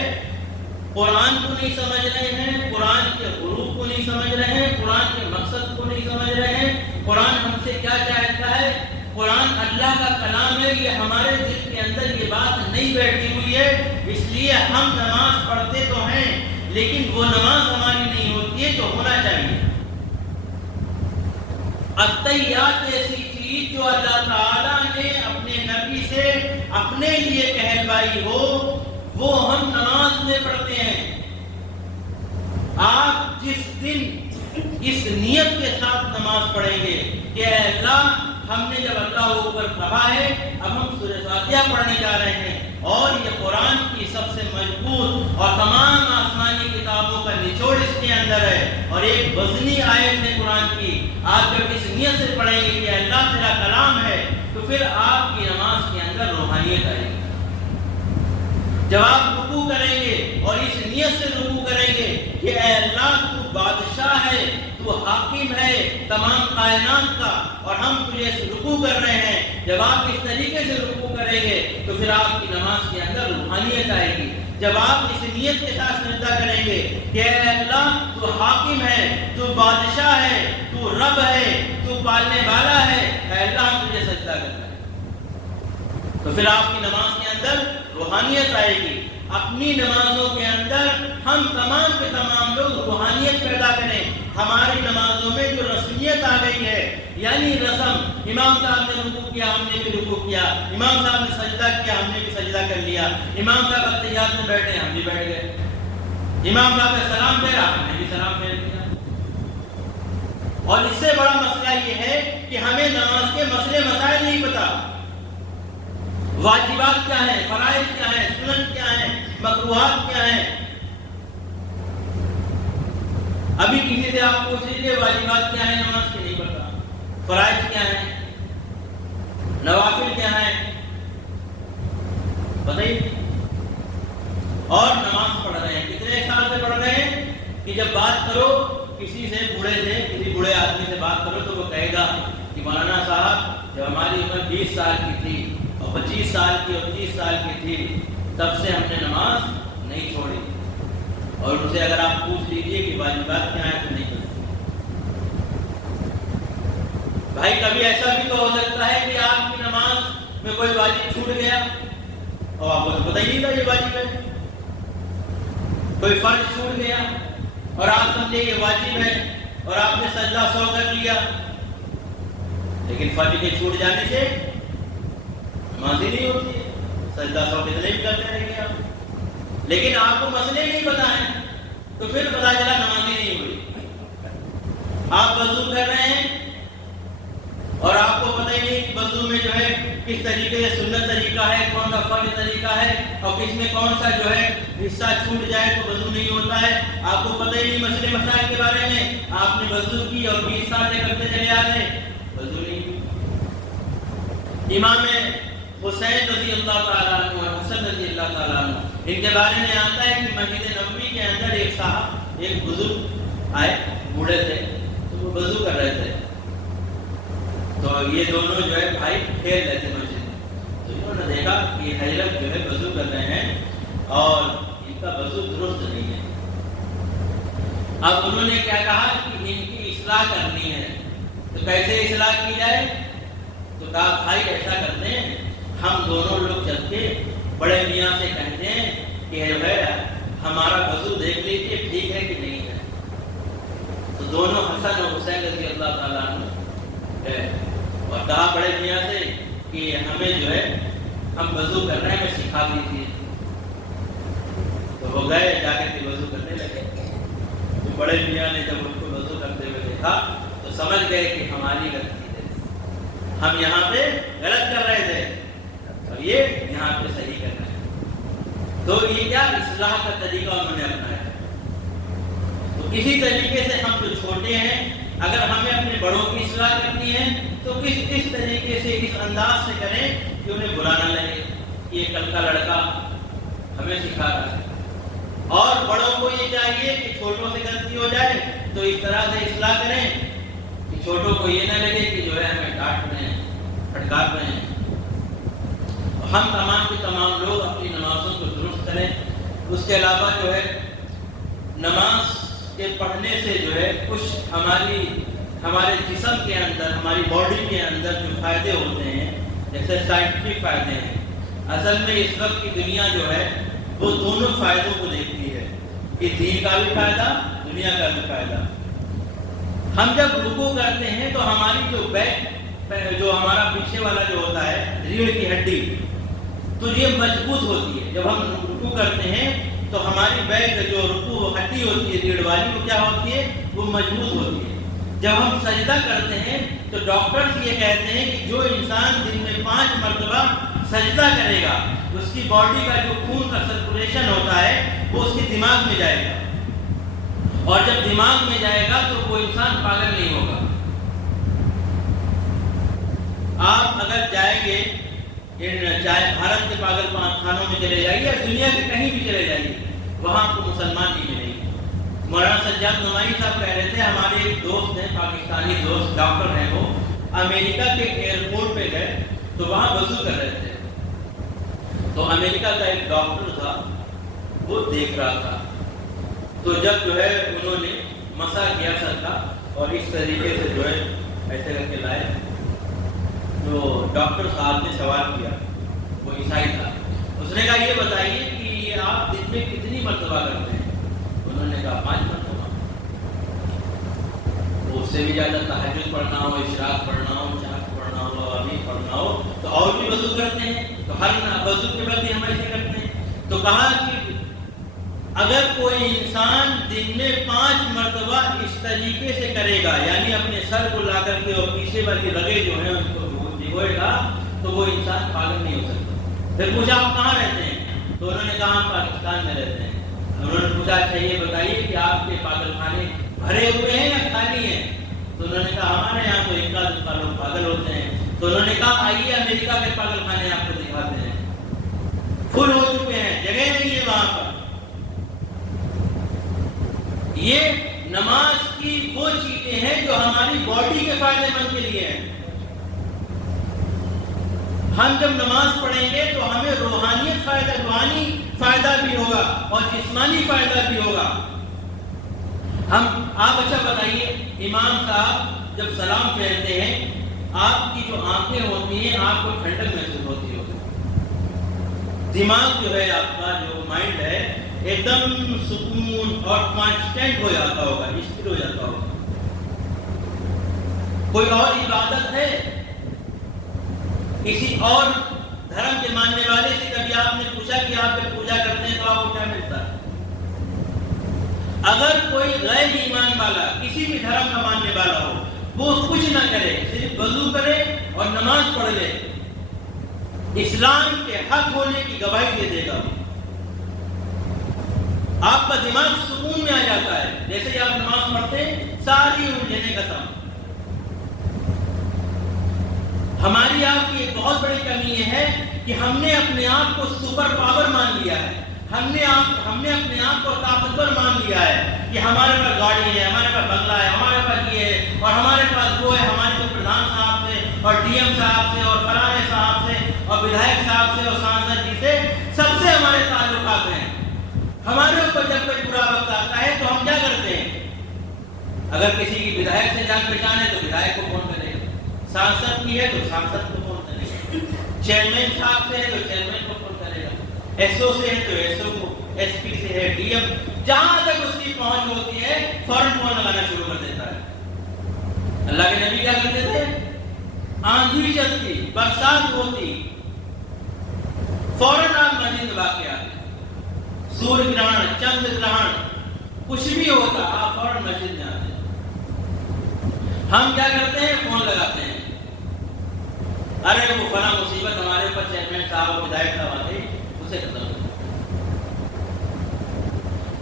قرآن کو نہیں سمجھ رہے ہیں، قرآن کے حروف کو نہیں سمجھ رہے ہیں، قرآن کے مقصد کو نہیں سمجھ رہے ہیں. قرآن ہم سے کیا چاہتا ہے؟ قرآن اللہ کا کلام ہے، یہ ہمارے دل کے اندر یہ بات نہیں بیٹھی ہوئی ہے. اس لیے ہم نماز پڑھتے تو ہیں لیکن وہ نماز ہماری نہیں ہوتی ہے جو ہونا چاہیے. التحیات ایسی چیز جو اللہ تعالیٰ نے اپنے نبی سے اپنے لیے کہلوائی ہو وہ ہم نماز میں پڑھتے ہیں. آپ جس دن اس نیت کے ساتھ نماز پڑھیں گے کہ اے اللہ ہم نے جب اللہ اوپر کہا ہے اب ہم سورہ فاتحہ پڑھنے جا رہے ہیں، اور یہ قرآن کی سب سے مضبوط اور تمام آسمانی کتابوں کا نچوڑ اس کے اندر ہے اور ایک وزنی آیت ہے قرآن کی. آپ جب اس نیت سے پڑھیں گے کہ اللہ تیرا کلام ہے تو پھر آپ کی نماز کے اندر روحانیت آئے گی. جب آپ رکوع کریں گے اور اس نیت سے رکوع کریں گے کہ اے اللہ تو بادشاہ ہے، تو حاکم ہے تمام کائنات کا اور ہم تجھے رکوع کر رہے ہیں، جب آپ اس طریقے سے رکوع کریں کریں گے تو پھر آپ کی نماز کے اندر روحانیت آئے گی۔ جب آپ اس نیت کے ساتھ سجدہ کریں گے کہ اے اللہ تو حاکم ہے، تو بادشاہ ہے، تو رب ہے، تو پالنے والا ہے، اے اللہ ہم تجھے سجدہ کرنا ہے، تو پھر آپ کی نماز کے اندر روحانیت آئے گی۔ اپنی نمازوں کے اندر ہم تمام کے تمام لوگ روحانیت پیدا کریں۔ ہماری نمازوں میں جو رسمیت آ گئی ہے، یعنی رسم، امام صاحب نے رکوع کیا ہم نے بھی رکوع کیا، امام صاحب نے سجدہ کیا ہم نے بھی سجدہ کر لیا، امام صاحب اتحیات میں بیٹھے ہم بھی بیٹھ گئے، امام صاحب نے سلام پھیرا ہم نے بھی سلام پھیر دیا۔ اور اس سے بڑا مسئلہ یہ ہے کہ ہمیں نماز کے مسئلے مسائل نہیں پتا، واجبات کیا ہیں، فرائض کیا ہیں، سنن کیا ہیں، مکروہات کیا ہیں۔ ابھی کسی سے آپ پوچھ لیجیے واجبات کیا ہیں نماز کے، نہیں پتا، فرائض کیا ہیں، نوافل کیا ہیں، بتائیے۔ اور نماز پڑھ رہے ہیں، کتنے سال سے پڑھ رہے ہیں کہ جب بات کرو کسی سے، کسی بوڑھے آدمی سے بات کرو تو وہ کہے گا کہ مولانا صاحب جب ہماری عمر 20 سال کی تھی اور 25 سال کی اور 30 سال کی تھی تب سے ہم نے نماز نہیں چھوڑی، اور ان سے اگر آپ پوچھ لیجئے کہ واجبات کیا ہیں تو نہیں پتہ۔ بھائی کبھی ایسا بھی تو ہو سکتا ہے کہ آپ کی نماز میں کوئی واجب چھوٹ گیا اور آپ کو تو پتہ ہی نہیں تھا یہ واجب ہے، کوئی فرض چھوٹ گیا اور آپ سمجھے یہ واجب ہے اور آپ نے سجدہ سو کر لیا، لیکن فرض کے چھوٹ جانے سے نماز ہی نہیں ہوتی ہے، سجدہ سو کتنے بھی کرتے رہیں گے آپ، لیکن آپ کو مسئلے نہیں پتہ ہیں تو پھر پتہ چلا نماز ہی نہیں ہوئی۔ آپ وضو کر رہے ہیں اور آپ کو پتہ ہی نہیں کہ وضو میں جو ہے کس طریقے سے سنت طریقہ ہے، کون سا فرض طریقہ ہے، اور کس میں کون سا جو ہے حصہ چھوٹ جائے تو وضو نہیں ہوتا ہے، آپ کو پتہ ہی نہیں مسئلے مسائل کے بارے میں، آپ نے وضو کی اور 20 سال سے کرتے چلے آ رہے وضو نہیں کی۔ امام حسین رضی اللہ تعالیٰ عنہ اور حسن رضی اللہ تعالیٰ عنہ، ان کے بارے میں آتا ہے کہ مسجد نبوی کے اندر ایک صاحب، ایک بزرگ آئے، بوڑھے تھے، تو وہ وضو کر رہے تھے، تو یہ دونوں جو ہے بھائی کھیل رہے تھے مسجد میں، تو انہوں نے دیکھا کہ حضرت جو ہے وضو کر رہے ہیں اور ان کا وضو درست نہیں ہے۔ اب انہوں نے کیا کہا کہ ان کی اصلاح کرنی ہے، تو کیسے اصلاح کی جائے؟ تو کہا بھائی ایسا کرتے ہیں، ہم دونوں لوگ چل کے بڑے میاں سے کہتے ہیں کہ جو ہے ہمارا وضو دیکھ لیجیے ٹھیک ہے کہ نہیں ہے۔ تو دونوں حسن اور حسین رضی اللہ تعالیٰ عنہ اور کہا بڑے میاں سے کہ ہمیں جو ہے ہم وضو کر رہے ہیں، ہمیں سکھا دیجیے۔ تو وہ گئے، جا کر کے وضو کرنے لگے، تو بڑے میاں نے جب ان کو وضو کرتے ہوئے دیکھا تو سمجھ گئے کہ ہماری غلطی ہے، ہم یہاں پہ غلط کر رہے تھے اور یہ یہاں پہ صحیح کر رہے ہیں۔ تو یہ کیا اصلاح کا طریقہ انہوں نے اپنایا۔ تو اسی طریقے سے ہم جو چھوٹے ہیں، اگر ہمیں اپنے بڑوں کی اصلاح کرنی ہے تو اس طریقے سے، اس انداز سے کریں کہ انہیں برا نہ لگے، یہ کل کا لڑکا ہمیں سکھا رہا ہے۔ اور بڑوں کو یہ چاہیے کہ چھوٹوں سے غلطی ہو جائے تو اس طرح سے اصلاح کریں کہ چھوٹوں کو یہ نہ لگے کہ جو ہے ہمیں ڈانٹ رہے ہیں، پھٹکار رہے ہیں۔ ہم تمام کے تمام لوگ اپنی نمازوں کو درست کریں۔ اس کے علاوہ جو ہے نماز کے پڑھنے سے جو ہے کچھ ہمارے جسم کے اندر، ہماری باڈی کے اندر جو فائدے ہوتے ہیں، جیسے سائنٹیفک فائدے ہیں، اصل میں اس وقت کی دنیا جو ہے وہ دونوں فائدوں کو دیکھتی ہے کہ دین کا بھی فائدہ، دنیا کا بھی فائدہ۔ ہم جب رکوع کرتے ہیں تو ہماری جو بیک، جو ہمارا پیچھے والا جو ہوتا ہے ریڑھ کی ہڈی، تو یہ مضبوط ہوتی ہے۔ جب ہم رکوع کرتے ہیں تو ہماری بیک جو رکوع ہڈی ہوتی ہے ریڑھ والی، وہ کیا ہوتی ہے؟ وہ مضبوط ہوتی ہے۔ جب ہم سجدہ کرتے ہیں تو ڈاکٹرز یہ کہتے ہیں کہ جو انسان دن میں 5 مرتبہ سجدہ کرے گا، اس کی باڈی کا جو خون کا سرکولیشن ہوتا ہے وہ اس کے دماغ میں جائے گا، اور جب دماغ میں جائے گا تو وہ انسان پاگل نہیں ہوگا۔ آپ اگر جائیں گے چاہے بھارت کے پاگل خانوں میں چلے جائیے یا دنیا کے کہیں بھی چلے جائیے، وہاں آپ کو مسلمان نہیں ملیں گے۔ مولانا سجاد نعمانی صاحب کہہ رہے تھے، ہمارے ایک دوست ہیں، پاکستانی دوست، ڈاکٹر ہیں، وہ امریکہ کے ایئرپورٹ پہ گئے تو وہاں وضو کر رہے تھے، تو امریکہ کا ایک ڈاکٹر تھا، وہ دیکھ رہا تھا، تو جب جو ہے انہوں نے مسح کیا سر کا اور اس طریقے سے جو ہے ایسے کر کے لائے، جو ڈاکٹر صاحب نے سوال کیا، وہ عیسائی تھا، اس نے کہا یہ بتائیے کہ یہ آپ دن میں کتنی مرتبہ کرتے ہیں؟ انہوں نے کہا 5 مرتبہ۔ اس سے بھی زیادہ تہجد پڑھنا ہو، اشراق پڑھنا ہو، شہادت پڑھنا ہو، تراویح پڑھنا ہو تو اور بھی وضو کرتے ہیں، تو ہر وضو کے بعد ہم ایسے کرتے ہیں۔ تو کہا کہ اگر کوئی انسان دن میں 5 مرتبہ اس طریقے سے کرے گا، یعنی اپنے سر کو لا کر کے اور پیچھے والی رگیں جو ہیں ان کو بھگوئے گا، تو وہ انسان پاگل نہیں ہو سکتا۔ پھر پوچھا آپ کہاں رہتے ہیں؟ تو انہوں نے کہا ہم پاکستان میں رہتے ہیں۔ انہوں نے پوچھا اچھا یہ بتائیے کہ آپ کے پاگل خانے بھرے ہوئے ہیں یا خالی ہیں؟ تو انہوں نے کہا ہمارے یہاں تو ایک کا لوگ پاگل ہوتے ہیں۔ تو انہوں نے کہا آئیے امریکہ کے پاگل خانے آپ کو دکھاتے ہیں، فل ہو چکے ہیں، جگہ نہیں ہے وہاں پر۔ یہ نماز کی وہ چیزیں ہیں جو ہماری باڈی کے فائدے مند کے لیے ہیں۔ ہم جب نماز پڑھیں گے تو ہمیں روحانی فائدہ بھی ہوگا اور جسمانی فائدہ بھی ہوگا۔ آپ اچھا بتائیے، امام صاحب جب سلام پھیرتے ہیں، آپ کی جو آنکھیں ہوتی ہیں آپ کو ٹھنڈک محسوس ہوتی ہوگی، دماغ جو ہے آپ کا جو مائنڈ ہے ایک دم سکون اور کانسٹنٹ ہو جاتا ہوگا، اسٹل ہو جاتا ہوگا۔ کوئی اور عبادت ہے کسی اور دھرم کے ماننے والے سے کبھی آپ نے پوچھا کہ آپ جب پوجا کرتے ہیں تو آپ کو کیا ملتا ہے؟ اگر کوئی غیر ایمان والا کسی بھی دھرم کا ماننے والا ہو، وہ کچھ نہ کرے، صرف وضو کرے اور نماز پڑھ لے، اسلام کے حق ہونے کی گواہی دے دے گا۔ آپ کا دماغ سکون میں آ جاتا ہے، جیسے ہی آپ نماز پڑھتے ہیں ساری الجھنیں ختم۔ ہماری آپ کی ایک بہت بڑی کمی یہ ہے کہ ہم نے اپنے آپ کو سپر پاور مان لیا ہے، ہم نے اپنے آپ کو طاقتور مان لیا ہے کہ ہمارے پاس گاڑی ہے، ہمارے پاس بنگلہ ہے، ہمارے پاس یہ ہے اور ہمارے پاس وہ ہے، ہمارے تو پردھان صاحب سے اور ڈی ایم صاحب سے اور فلانے صاحب سے اور ودھائک صاحب سے اور سانسد جی سے سب سے ہمارے تعلقات ہیں۔ ہمارے اوپر جب کوئی برا وقت آتا ہے تو ہم کیا کرتے ہیں؟ اگر کسی کی ودھائک سے جان پہچان ہے تو ودھائک کو فون کرے گا، سانسد کی ہے تو سانسد کو فون کرے گا، چیئرمین صاحب سے ہے تو چیئرمین کو فون کرے گا، ایس او سے ہے تو ایس او کو، ایس پی سے ہے، ڈی ایم، جہاں تک اس کی پہنچ ہوتی ہے فوراً فون لگانا شروع کر دیتا ہے۔ اللہ کے نبی کیا کرتے تھے؟ آندھی چلتی، برسات ہوتی، فوراً آپ مسجد بھاگ کے آتے، سورج گرہن، چند گرہن، کچھ بھی ہوتا آپ فوراً مسجد میں آتے۔ ہم کیا کرتے ہیں؟ فون لگاتے ہیں، ارے وہ فلاں مصیبت ہمارے اوپر چیئرمین صاحب ودھائک صاحب آتے اسے ختم کرتے۔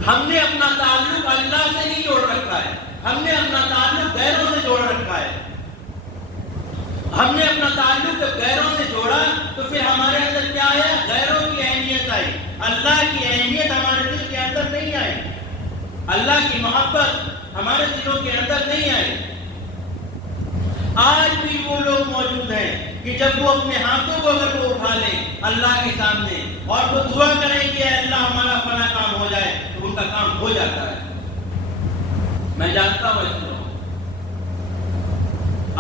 ہم نے اپنا تعلق اللہ سے نہیں جوڑ رکھا ہے، ہم نے اپنا تعلق غیروں سے جوڑ رکھا ہے۔ ہم نے اپنا تعلق جب غیروں سے جوڑا تو پھر ہمارے اندر کیا آیا؟ غیروں کی اہمیت آئی، اللہ کی اہمیت ہمارے دل کے اندر نہیں آئی، اللہ کی محبت ہمارے دلوں کے اندر نہیں آئی۔ آج بھی وہ لوگ موجود ہیں کہ جب وہ اپنے ہاتھوں کو اگر وہ اٹھا لیں اللہ کے سامنے اور وہ دعا کریں کہ اے اللہ ہمارا فلاں کام ہو جائے تو ان کا کام ہو جاتا ہے۔ میں جانتا ہوں اس کو،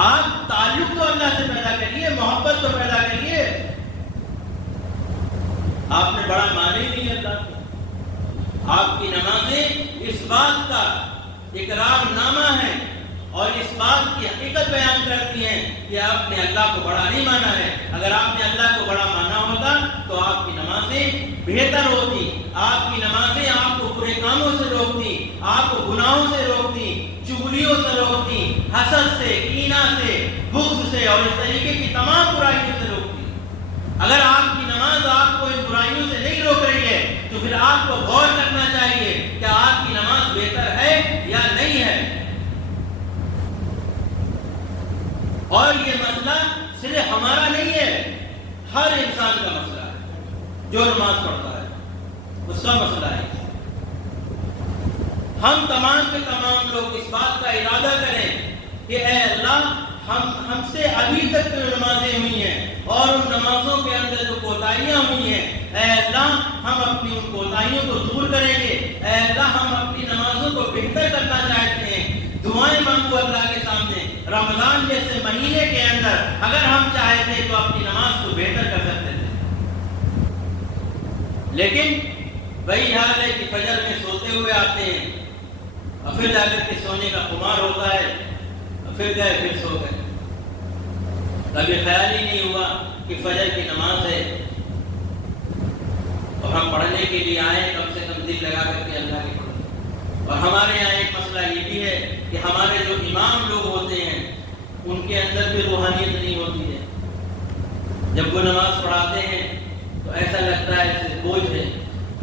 آپ تعلق تو اللہ سے پیدا کریے، محبت تو پیدا کریے۔ آپ نے بڑا مانا ہی نہیں اللہ کو۔ آپ کی نمازیں اس بات کا اقرار نامہ ہے اور اس بات کی حقیقت بیان کرتی ہیں کہ آپ نے اللہ کو بڑا نہیں مانا ہے۔ اگر آپ نے اللہ کو بڑا مانا ہوتا تو آپ کی نمازیں بہتر ہوتی، آپ کی نمازیں آپ کو برے کاموں سے روکتی، آپ کو گناہوں سے روکتی، چغلیوں سے روکتی، حسد سے، کینہ سے، بغض سے اور اس طریقے کی تمام برائیوں سے روکتی۔ اگر آپ کی نماز آپ کو ان برائیوں سے نہیں روک رہی ہے تو پھر آپ کو غور کرنا چاہیے کہ آپ کی نماز بہتر ہے یا نہیں ہے۔ اور یہ مسئلہ صرف ہمارا نہیں ہے، ہر انسان کا مسئلہ ہے جو نماز پڑھتا ہے، اس کا مسئلہ ہے۔ ہم تمام کے تمام لوگ اس بات کا ارادہ کریں کہ اے اللہ ہم سے ابھی تک جو نمازیں ہوئی ہیں اور ان نمازوں کے اندر جو کوتاہیاں ہوئی ہیں، اے اللہ ہم اپنی ان کوتاہیوں کو دور کریں گے، اے اللہ ہم اپنی نمازوں کو بہتر کرنا چاہتے ہیں۔ دعائیں مانگو اللہ کے سامنے۔ رمضان جیسے مہینے کے اندر اگر ہم چاہتے تو اپنی نماز کو بہتر کر سکتے تھے، لیکن وہی حال ہے کہ فجر میں سوتے ہوئے آتے ہیں اور پھر جا کر کے سونے کا خمار ہوتا ہے، اور پھر گئے پھر سو گئے، کبھی خیال ہی نہیں ہوا کہ فجر کی نماز ہے اور ہم پڑھنے کے لیے آئے، کم سے کم دل لگا کر کے اللہ کے پڑھیں۔ اور ہمارے یہاں ایک مسئلہ یہ بھی ہے کہ ہمارے جو امام لوگ ہوتے ہیں ان کے اندر بھی روحانیت نہیں ہوتی ہے۔ جب وہ نماز پڑھاتے ہیں تو ایسا لگتا ہے جیسے بوجھ ہے۔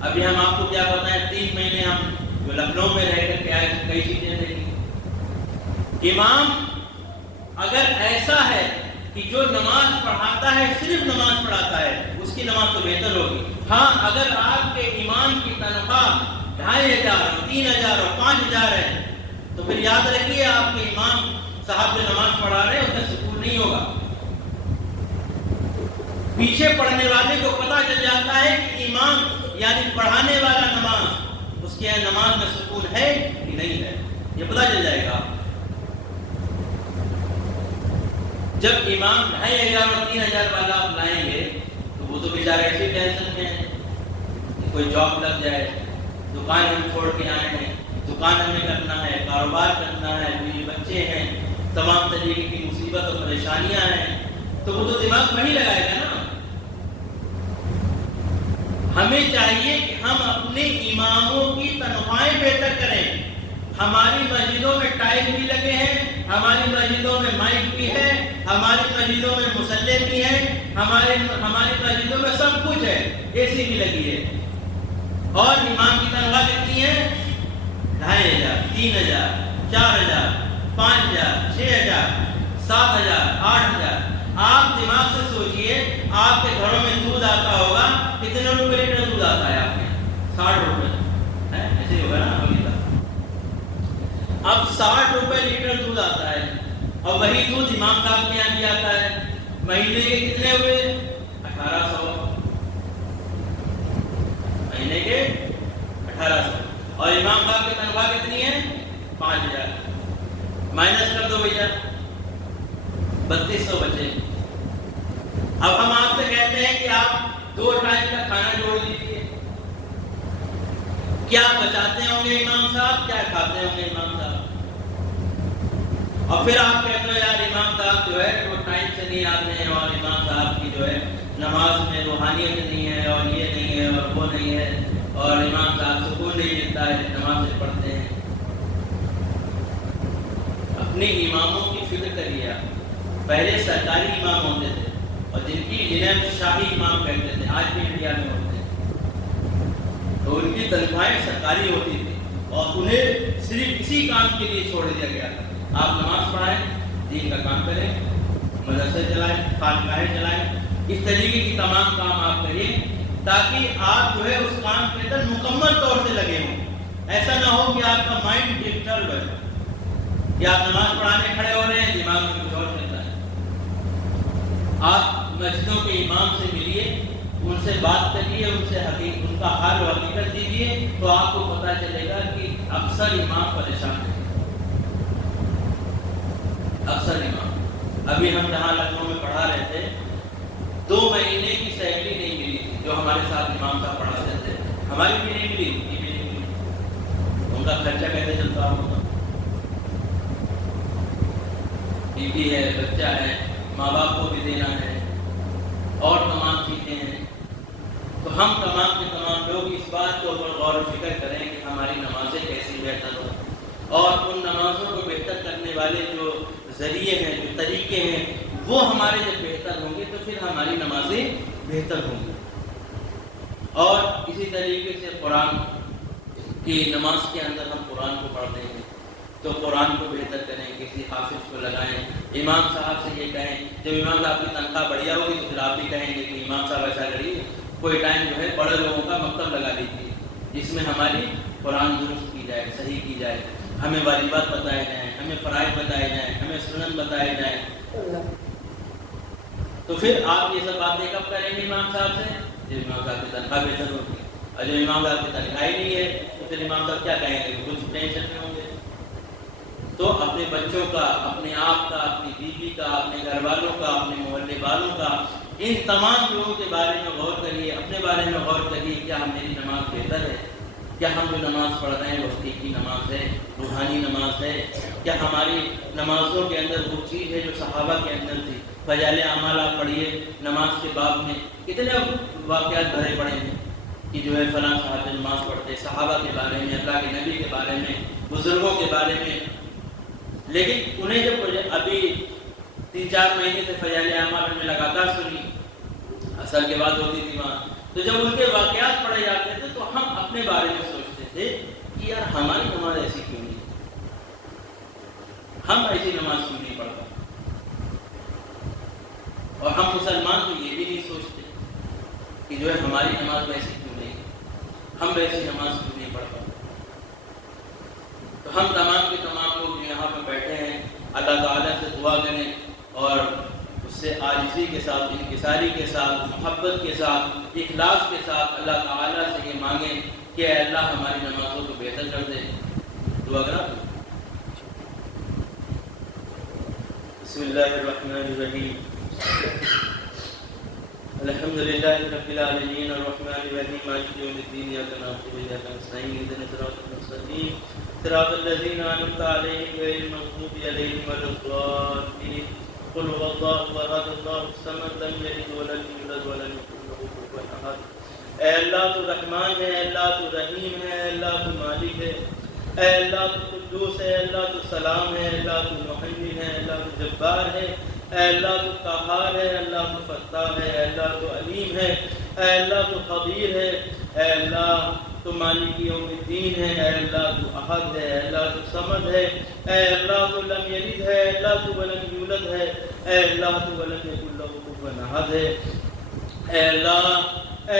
ابھی ہم آپ کو کیا بتائیں، 3 مہینے ہم جو لکھنؤ میں رہ کر کے آئے تو کئی چیزیں دیکھی۔ امام اگر ایسا ہے کہ جو نماز پڑھاتا ہے صرف نماز پڑھاتا ہے، اس کی نماز تو بہتر ہوگی۔ ہاں اگر آپ کے امام کی تنخواہ 2500 3000 اور 5000 ہے تو پھر یاد رکھیے آپ کے امام صاحب جو نماز پڑھا رہے ہیں اس میں سکون نہیں ہوگا۔ پیچھے پڑھنے والے کو پتہ چل جاتا ہے کہ امام یعنی پڑھانے والا نماز، اس کے نماز میں سکون ہے کہ نہیں ہے، یہ پتہ چل جائے گا۔ جب امام 2500 اور 3000 والا آپ لائیں گے تو وہ تو بیچارے ایسی ٹینشن میں ہیں کہ کوئی جاب لگ جائے، دکان ہم چھوڑ کے آئے ہیں، دکان ہمیں کرنا ہے، کاروبار کرنا ہے، بیوی بچے ہیں، تمام طریقے کی مصیبت اور پریشانیاں ہیں، تو وہ تو دماغ وہیں لگائے گا نا۔ ہمیں چاہیے کہ ہم اپنے اماموں کی تنخواہیں بہتر کریں۔ ہماری مسجدوں میں ٹائل بھی لگے ہیں، ہماری مسجدوں میں مائک بھی ہے، ہماری مسجدوں میں مصلی بھی ہے، ہماری مسجدوں میں سب کچھ ہے، اے سی بھی لگی ہے، اور امام کی تنخواہ کتنی ہے؟ 2500 3000 4000 5000 6000 7000 8000۔ آپ دماغ سے سوچئے آپ کے گھروں میں دودھ آتا ہوگا، کتنے روپے لیٹر دودھ آتا ہے آپ کے؟ 60 روپے، ایسے ہوگا نا؟ اب 60 روپے لیٹر دودھ آتا ہے، اور وہی دودھ امام صاحب کے یہاں بھی آتا ہے، مہینے کے کتنے ہوئے؟ 1800، مہینے کے 1800، اور امام صاحب کی تنخواہ کتنی ہے؟ 5000، مائنس کر دو بھیا، 3200 بچے۔ اب ہم آپ سے کہتے ہیں کہ آپ 2 ٹائم کا کھانا جوڑ لیجیے، کیا بچاتے ہوں گے امام صاحب، کیا کھاتے ہوں گے امام صاحب؟ اور پھر آپ کہتے ہو یار امام صاحب جو ہے وہ ٹائم سے نہیں آتے ہیں، اور امام صاحب کی جو ہے نماز میں روحانیت نہیں ہے، اور یہ نہیں ہے اور وہ نہیں ہے، اور امام صاحب سکون نہیں ملتا ہے نماز سے پڑھتے ہیں۔ اپنے اماموں کی فکر کریے آپ۔ پہلے سرکاری امام ہوتے تھے اور جنہیں شاہی امام کہتے تھے، آج بھی انڈیا میں ہوتے ہیں، تو ان کی تنخواہیں سرکاری ہوتی تھی اور انہیں صرف اسی کام کے لیے چھوڑ دیا گیا تھا۔ آپ نماز پڑھائیں، دین کا کام کریں، مدرسے چلائیں، خانقاہیں چلائیں، اس طریقے کی تمام کام آپ کریے تاکہ آپ جو ہے اس کام کے اندر مکمل طور سے لگے ہوں۔ ایسا نہ ہو کہ آپ کا مائنڈ ڈسٹرب ہے کہ آپ نماز پڑھانے کھڑے ہو رہے ہیں، دماغ میں کچھ اور چلتا ہے۔ آپ مسجدوں کے امام سے ملیے، ان سے بات کریے، ان کا حال و حقیقت دیجیے، تو آپ کو پتہ چلے گا کہ اکثر امام پریشان ہیں۔ اکثر امام، ابھی ہم جہاں لکھنؤ میں پڑھا رہے تھے، 2 مہینے کی سیلری نہیں ملی تھی جو ہمارے ساتھ امام صاحب پڑھاتے تھے، ہماری بھی نہیں ملی، ان کی بھی نہیں ملی۔ ان کا خرچہ کیسے چلتا ہوگا؟ بیوی ہے، بچہ ہے، ماں باپ کو بھی دینا ہے، اور تمام چیزیں ہیں۔ تو ہم تمام کے تمام لوگ اس بات کے اوپر غور و فکر کریں کہ ہماری نمازیں کیسی بہتر ہوں، اور ان نمازوں کو بہتر کرنے والے جو ذریعے ہیں، جو طریقے ہیں، وہ ہمارے جب بہتر ہوں گے تو پھر ہماری نمازیں بہتر ہوں گی۔ اور اسی طریقے سے قرآن کی نماز کے اندر ہم قرآن کو پڑھتے ہیں تو قرآن کو بہتر کریں، کسی حافظ کو لگائیں، امام صاحب سے یہ کہیں، جب امام صاحب کی تنخواہ بڑھیا ہوگی تو پھر آپ بھی کہیں گے کہ امام صاحب ایسا کریے، کوئی ٹائم جو ہے بڑے لوگوں کا مکتب لگا دیجیے جس میں ہماری قرآن درست کی جائے، صحیح کی جائے، ہمیں واجبات بتائے جائیں، ہمیں فرائض بتائے جائیں، ہمیں سنن بتائے جائیں۔ تو پھر آپ یہ سب باتیں کب کریں گے امام صاحب سے؟ کہ امام صاحب کی تنخواہ بہتر ہوگی، اور جو امام صاحب کی تنخواہ ہی نہیں ہے تو پھر امام صاحب کیا کہیں گے؟ کچھ ٹینشن میں ہوں گے۔ تو اپنے بچوں کا، اپنے آپ کا، اپنی بیوی کا، اپنے گھر والوں کا، اپنے محلے والوں کا، ان تمام لوگوں کے بارے میں غور کریے، اپنے بارے میں غور کریے، کیا میری نماز بہتر ہے؟ کیا ہم جو نماز پڑھ رہے ہیں وہ حقیقی نماز ہے، روحانی نماز ہے؟ کیا ہماری نمازوں کے اندر وہ چیز ہے جو صحابہ کے اندر تھی؟ فضائل اعمال آپ پڑھیے نماز کے باب میں کتنے واقعات بھرے پڑے ہیں کہ جو ہے فلاں صاحب نماز پڑھتے، صحابہ کے بارے میں، اللہ کے نبی کے بارے میں، بزرگوں کے بارے میں۔ لیکن انہیں جب ابھی 3-4 مہینے سے فضائل اعمال ہم نے لگاتار سنی، اثر کے بعد ہوتی تھی وہاں، تو جب ان کے واقعات پڑھے جاتے تھے تو ہم اپنے بارے میں سوچتے تھے کہ یار ہماری نماز ایسی کیوں نہیں، ہم ایسی نماز کیوں نہیں پڑھتے؟ اور ہم مسلمان تو یہ بھی نہیں سوچتے کہ جو ہے ہماری نماز ویسی کیوں نہیں، ہم ویسی نماز کیوں نہیں پڑھ پاتے۔ تو ہم تمام کے تمام لوگ جو یہاں پہ بیٹھے ہیں، اللہ تعالیٰ سے دعا کریں اور اس سے عاجزی کے ساتھ، انکساری کے ساتھ، محبت کے ساتھ، اخلاص کے ساتھ اللہ تعالیٰ سے یہ مانگیں کہ اے اللہ ہماری نمازوں کو بہتر کر دے۔ دعا کرا۔ بسم اللہ الرحمن الرحیم، الحمد للہ رب العالمین الرحمن الرحیم مالک یوم الدین، ایاک نعبد و ایاک نستعین، اهدنا الصراط المستقیم صراط الذین انعمت علیہم غیر المغضوب علیہم ولا الضالین، قل هو الله احد الله الصمد لم یلد ولم یولد ولم یکن له کفوا احد۔ اے اللہ تو رحمان ہے، اے اللہ تو رحیم ہے، اے اللہ تو مالک ہے، اے اللہ تو قدوس ہے، اے اللہ تو سلام ہے، اے اللہ تو محمد ہے، اے اللہ تو جبار ہے، اے اللہ تو قہار ہے، اے اللہ تو فتاح ہے، اے اللہ تو علیم ہے، اے اللہ تو خبیر ہے، اے اللہ تو مالک یوم الدین ہے، اے اللہ تو احد ہے، اے اللہ تو صمد ہے، اے اللہ تو لم یلد ہے، اے اللہ تو ولم یولد ہے، اے اللہ تو ولم یکن لہ کفوا احد ہے۔ اے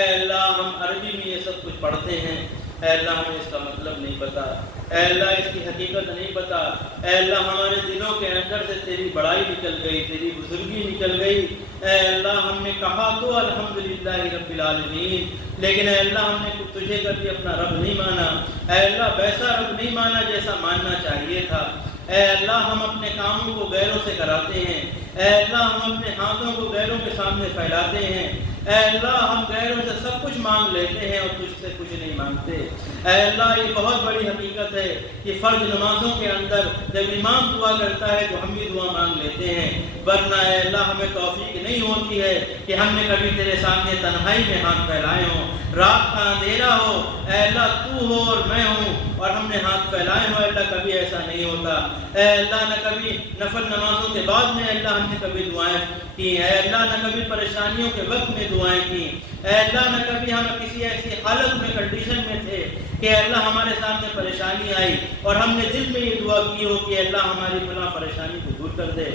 اللہ ہم عربی میں یہ سب کچھ پڑھتے ہیں، اے اللہ ہمیں اس کا مطلب نہیں پتا، اے اللہ اس کی حقیقت نہیں پتا، اے اللہ ہمارے دلوں کے اندر سے تیری بڑائی نکل گئی، تیری بزرگی نکل گئی، اے اللہ ہم نے کہا تو الحمدللہ رب العالمین، لیکن اے اللہ ہم نے تجھے کبھی اپنا رب نہیں مانا، اے اللہ ویسا رب نہیں مانا جیسا ماننا چاہیے تھا۔ اے اللہ ہم اپنے کاموں کو غیروں سے کراتے ہیں، اے اللہ ہم اپنے ہاتھوں کو غیروں کے سامنے پھیلاتے ہیں، اے اللہ ہم غیروں سے سب کچھ مانگ لیتے ہیں اور تجھ سے کچھ نہیں مانگتے۔ اے اللہ یہ بہت بڑی حقیقت ہے کہ فرض نمازوں کے اندر جب امام دعا کرتا ہے تو ہم بھی دعا مانگ لیتے ہیں، ورنہ اے اللہ ہمیں توفیق نہیں ہوتی ہے کہ ہم نے کبھی تیرے سامنے تنہائی میں ہاتھ پھیلائے ہوں، رات کا اندھیرا ہو، اے اللہ تو ہو اور میں ہوں اور ہم نے ہاتھ پھیلائے ہوں، اے اللہ کبھی ایسا نہیں ہوتا۔ اے اللہ نہ کبھی نفل نمازوں کے بعد میں اللہ ہم نے کبھی دعائیں کی، اے اللہ نہ کبھی پریشانیوں کے وقت میں دعائیں کی، اے اللہ نہ کبھی ہم کسی ایسی حالت میں کنڈیشن میں تھے کہ اللہ ہمارے سامنے پریشانی آئی اور ہم نے دل میں یہ دعا کی ہو کہ اللہ ہماری فلاں پریشانی کو دور کر دے۔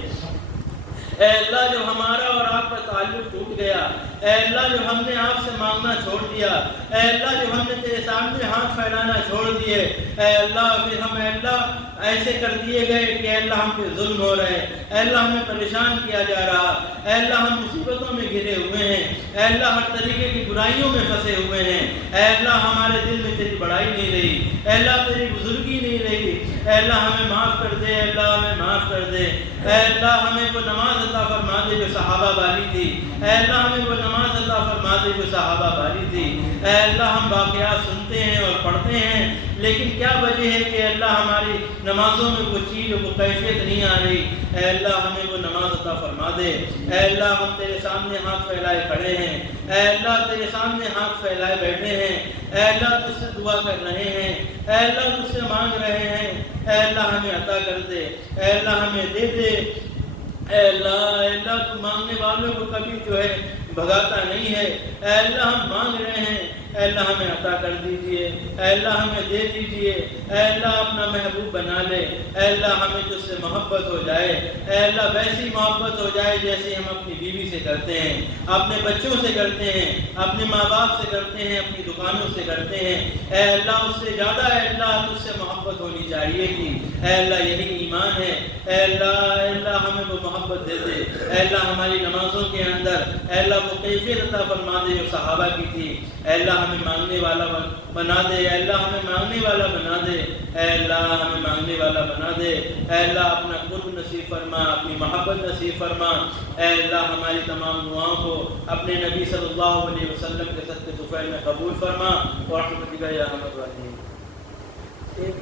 اے اللہ جو ہمارا اور آپ کا تعلق ٹوٹ گیا، اے اللہ جو ہم نے آپ سے مانگنا چھوڑ دیا، اے اللہ جو ہم نے تیرے سامنے ہاتھ پھیلانا چھوڑ دیے، اے اللہ پھر ہم اے اللہ ایسے کر دیے گئے کہ اے اللہ ہم پہ ظلم ہو رہے، اے اللہ ہمیں پریشان کیا جا رہا، اے اللہ ہم مصیبتوں میں گھرے ہوئے ہیں، اے اللہ ہر طریقے کی برائیوں میں پھنسے ہوئے ہیں، اے اللہ ہمارے دل میں تیری بڑائی نہیں رہی، اے اللہ تیری بزرگی نہیں رہی، اے اللہ ہمیں معاف کر دے، اے اللہ ہمیں معاف کر دے، اے اللہ ہمیں وہ نماز عطا فرما دے جو صحابہ والی تھی، اے اللہ ہمیں وہ نماز عطا فرما دے جو صحابہ والی تھی، اے اللہ ہم واقعات سنتے ہیں اور پڑھتے ہیں لیکن کیا وجہ ہے کہ اللہ ہماری نمازوں میں وہ چیز وہ کیفیت نہیں آ رہی، اے اللہ ہمیں وہ نماز عطا فرما دے، اے اللہ ہم تیرے سامنے ہاتھ پھیلائے کھڑے ہیں، اے اللہ تیرے سامنے ہاتھ پھیلائے بیٹھے ہیں، اے اللہ تجھ سے دعا کر رہے ہیں، اے اللہ تجھ سے مانگ رہے ہیں، اے اللہ ہمیں عطا کر دے، اے اللہ ہمیں دے دے، اے اللہ تو مانگنے والوں کو کبھی جو ہے بھگاتا نہیں ہے، اے اللہ ہم مانگ رہے ہیں، اے اللہ ہمیں عطا کر دیجئے، اے اللہ ہمیں دے دیجئے، اے اللہ اپنا محبوب بنا لے، اے اللہ ہمیں تجھ سے محبت ہو جائے، اے اللہ ویسی محبت ہو جائے جیسے ہم اپنی بیوی سے کرتے ہیں، اپنے بچوں سے کرتے ہیں، اپنے ماں باپ سے کرتے ہیں، اپنی دکانوں سے کرتے ہیں، اے اللہ اس سے زیادہ اے اللہ تجھ سے محبت ہونی چاہیے تھی، اے اللہ یہی ایمان ہے، اے اللہ ہمیں وہ محبت دے دے، اے اللہ ہماری نمازوں کے اندر اے اللہ وہ کیفیت عطا فرما دے جو صحابہ کی تھی، اے اللہ ہمیں مانگنے والا بنا دے، اے اللہ ہمیں مانگنے والا بنا دے، اے اللہ ہمیں مانگنے والا بنا دے، اے اللہ اپنا قرب نصیب فرما، اپنی محبت نصیب فرما، اے اللہ ہماری تمام دعاؤں کو اپنے نبی صلی اللہ علیہ وسلم کے صدقے طفیل میں قبول فرما، ورحمتک یا ارحم الراحمین۔ ایک